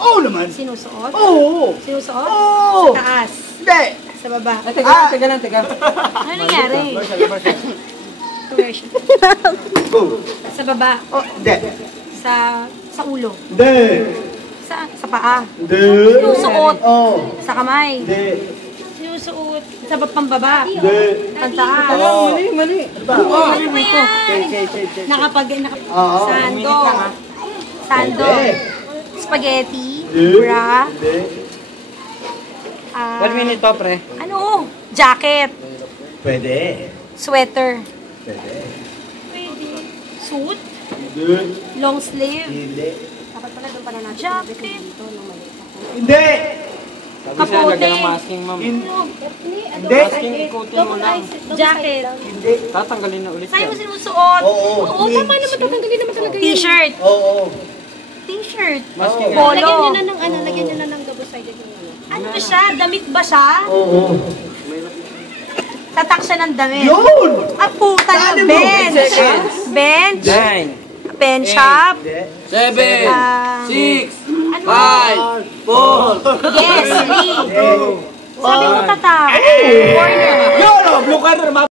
Oo naman. Sinusuot? Oo. Sinusuot? Oo. Sa taas? Hindi. Sa baba? Teka. Ano nangyari? Commercial. Go. Sa baba? Oh, hindi. Sa ulo? Hindi. Sa paa? Hindi. Sinusuot? Oo. Sa kamay? Hindi. Sinusuot? Sa pambaba? Hindi. Pantaas? Mali. Ano ba yan? Oo. Sando? Sando? Spaghetti? Hindi. Bra? Hindi. 1 minute to, pre. Ano? Jacket? Pwede. Sweater? Pwede. Suit? Hindi. Long sleeve? Hindi. Dapat pala doon pala na jacket. Hindi. Sabi sa'yo, lagyan ng masking, ma'am. Hindi. Masking, ikutin mo lang. Jacket? Hindi. Tatanggalin na ulit Sa'yo mo yan. sinusuot? Oo. Oo, tama naman tatanggalin naman talaga yun. T-shirt? Oo. T-shirt? Masking Oo. yan. Polo? Lagyan nyo na ng double-sided yung ano. Ano ba siya? Damit ba siya? Oo. Tatak siya ng damit? Yun! Ah, puta na, Ano mo? bench! Seconds. Bench? 9, Pen shop? 7, Ah, 6, ano? 5, 4, Yes, 3. Hindi. Sabi mo tatak. Corner. Yun! Blue card,